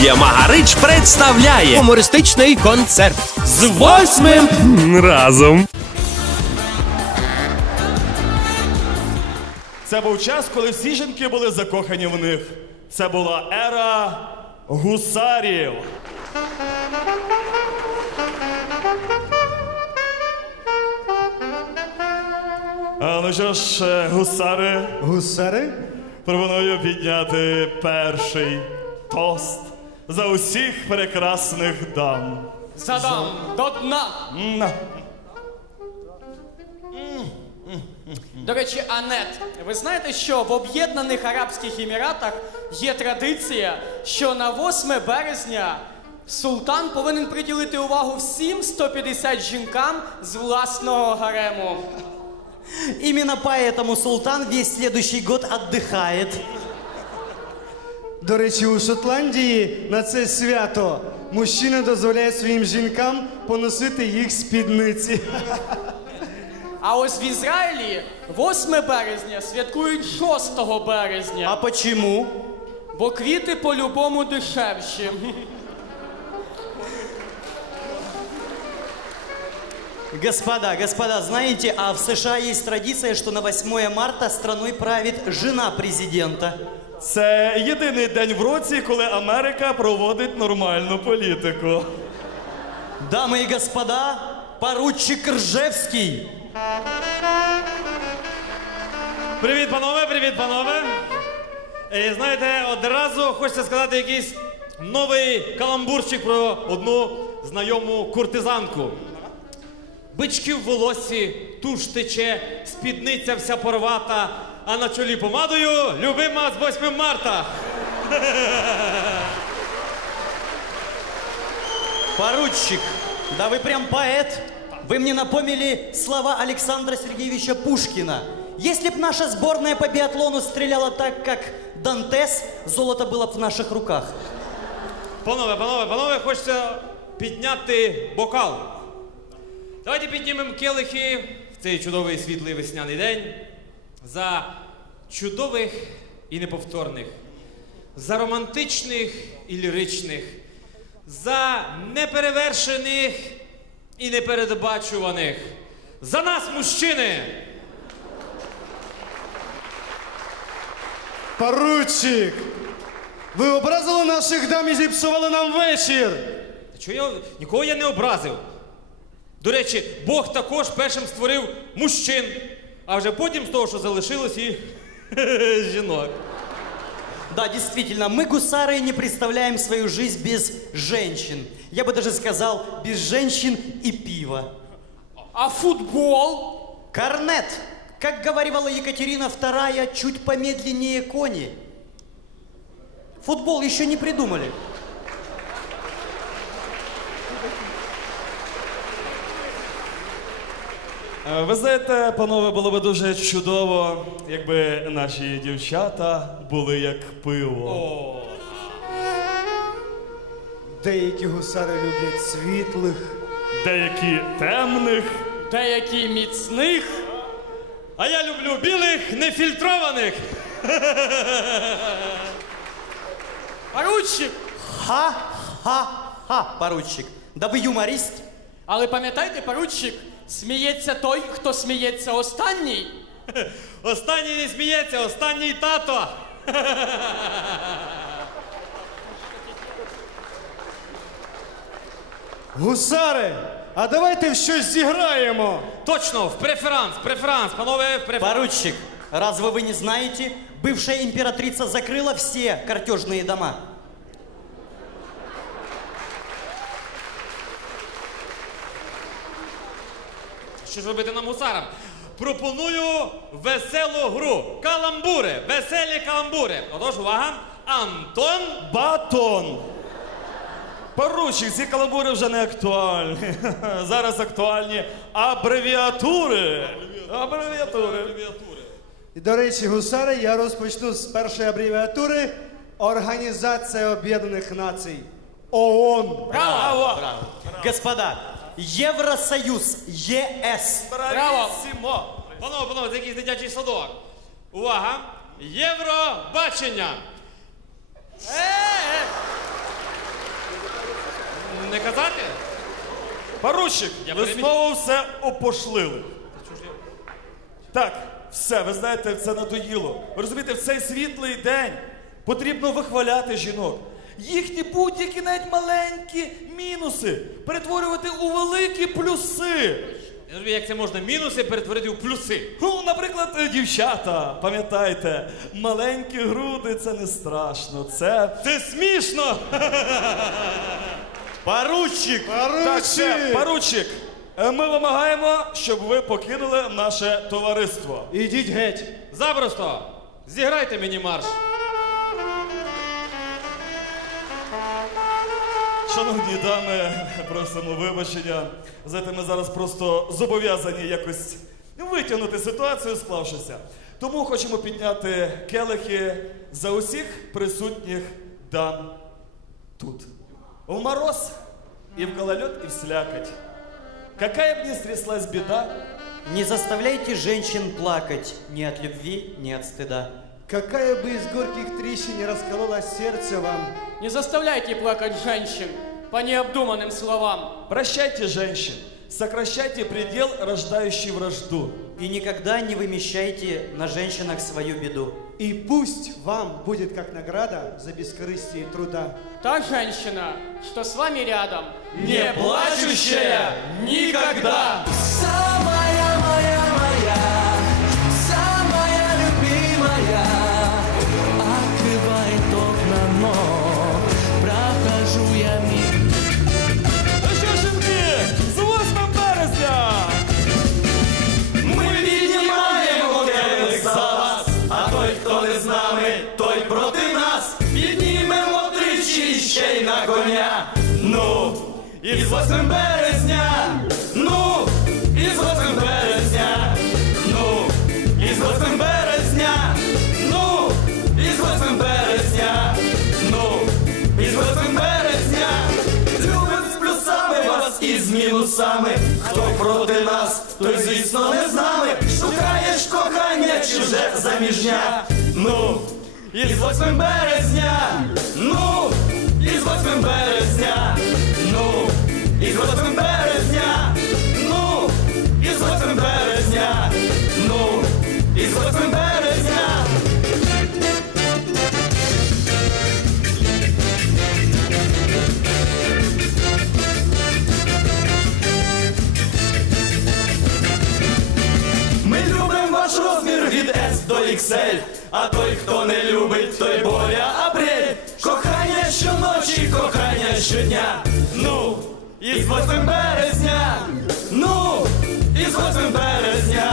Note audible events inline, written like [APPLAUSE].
Студія Магарич представляє Гумористичний концерт. з восьмим разом. Це був час, коли всі жінки були закохані в них. Це була ера гусарів. А ну що ж, е, гусари, Гусари? пропоную підняти перший тост за усіх прекрасних дам. Задам до дна. На. До речі, Анет, ви знаєте, що в Об'єднаних Арабських Еміратах є традиція, що на 8 березня султан повинен приділити увагу всім 150 жінкам з власного гарему. Именно поэтому султан весь следующий год отдыхает. До речі, у Шотландії на це свято мужчина дозволяє своїм жінкам поносити їх спідниці. [LAUGHS] А ось в Ізраїлі 8 березня святкують 6 березня, А почему? бо квіти по-любому дешевші. Господа, господа, знаете, а в США есть традиция, что на 8 марта страной правит жена президента. Це єдиний день в році, коли Америка проводить нормальну політику. Дамы и господа, поручик Ржевский. Привіт, панове, привіт, панове. Е, знаєте, одразу хочеться сказати якийсь новий каламбурчик про одну знайому куртизанку. Бички в волосі, туш тече, спідниця вся порвата, а на чолі помадою любима з 8 марта. Поручик, да вы прям поэт. Вы мне напомнили слова Александра Сергеевича Пушкина. Если б наша сборная по биатлону стреляла так, как Дантес, золото было бы в наших руках. Панове, панове, панове, хочеться підняти бокал. Давайте піднімемо келихи в цей чудовий світлий весняний день За чудових і неповторних, за романтичних і ліричних, за неперевершених і непередбачуваних, за нас, мужчини! Поручик! Ви образили наших дам і зіпсували нам вечір! Чого я нікого я не образив? До речі, Бог також першим створив мужчин, а вже потім з того, що залишилось, і [LAUGHS] жінок. Да, действительно, мы, гусары, не представляем свою жизнь без женщин. Я бы даже сказал, без женщин и пива. А футбол? Корнет, как говорила Екатерина II, чуть помедленнее кони. Футбол еще не придумали. Ви знаєте, панове, було би дуже чудово, якби наші дівчата були як пиво. Деякі гусари люблять світлих. Деякі темних. Деякі міцних. А я люблю білих, нефільтрованих. [LAUGHS] Поручик! Ха-ха-ха, поручик. Да вы юморист. Але пам'ятайте, поручик, сміється той, хто сміється останній. [LAUGHS] Останній не сміється, останній тато. [LAUGHS] Гусари! А давайте в щось зіграємо! Точно, в преферанс, преферанс, панове, в преферанс. Поручик, разве вы не знаете, бывшая императрица закрыла все картежные дома? Що ж робити нам гусарам? Пропоную веселу гру. Каламбури, веселі каламбури. Отож, увага. Антон Батон. Поручик, ці каламбури вже не актуальні. [LAUGHS] Зараз актуальні абревіатури. Абревіатури. І до речі, гусари, я розпочну з першої абревіатури Організація Об'єднаних Націй. ООН. Браво! Господа, Евросоюз, ЕС. Бравіссимо. Панове, панове, це якийсь дитячий садок. Увага! Євробачення! не казати? Поручик, Я ви переміг- знову все опошлили. Так, все, ви знаєте, це надоїло. Ви розумієте, в цей світлий день потрібно вихваляти жінок. Їхні будь-які навіть маленькі мінуси перетворювати у великі плюси. Я розумію, як це можна мінуси перетворити у плюси. Ну, наприклад, е, дівчата, пам'ятайте, маленькі груди це не страшно. Це. Це смішно! [LAUGHS] Поручик! Так, все, поручик, е, ми вимагаємо, щоб ви покинули наше товариство. Ідіть геть. Запросто! Зіграйте мені марш! Шановні дами, просимо вибачення. Знаєте, ми зараз просто зобов'язані якось витягнути ситуацію, склавшися. Тому хочемо підняти келихи за усіх присутніх дам тут. В мороз і в гололед, і в слякоть. Какая б ни стряслась беда, Не заставляйте женщин плакать ни от любви, ни от стыда. Какая бы из горьких трещин не раскололось сердце вам, Не заставляйте плакать женщин по необдуманным словам. прощайте женщин, сокращайте предел, рождающий вражду. И никогда не вымещайте на женщинах свою беду. и пусть вам будет как награда за бескорыстие труда. Та женщина, что с вами рядом, Не плачущая никогда. Самая із 8 березня, ну, із 8 березня, ну, із 8 березня, ну, із 8 березня, ну, із 8 березня. Любим з плюсами вас і з мінусами. Хто проти нас, той звісно не з нами. Шукаєш кохання чуже заміжня. Ну, із 8 березня, ну, із 8 березня, із 8 березня, ну, із 8 березня, ну, із 8 березня. Ми любим ваш розмір від S до XL, а той, хто не любить, той боря апрель. Кохання щоночі, кохання щодня. Із 8 березня, ну, із 8 березня.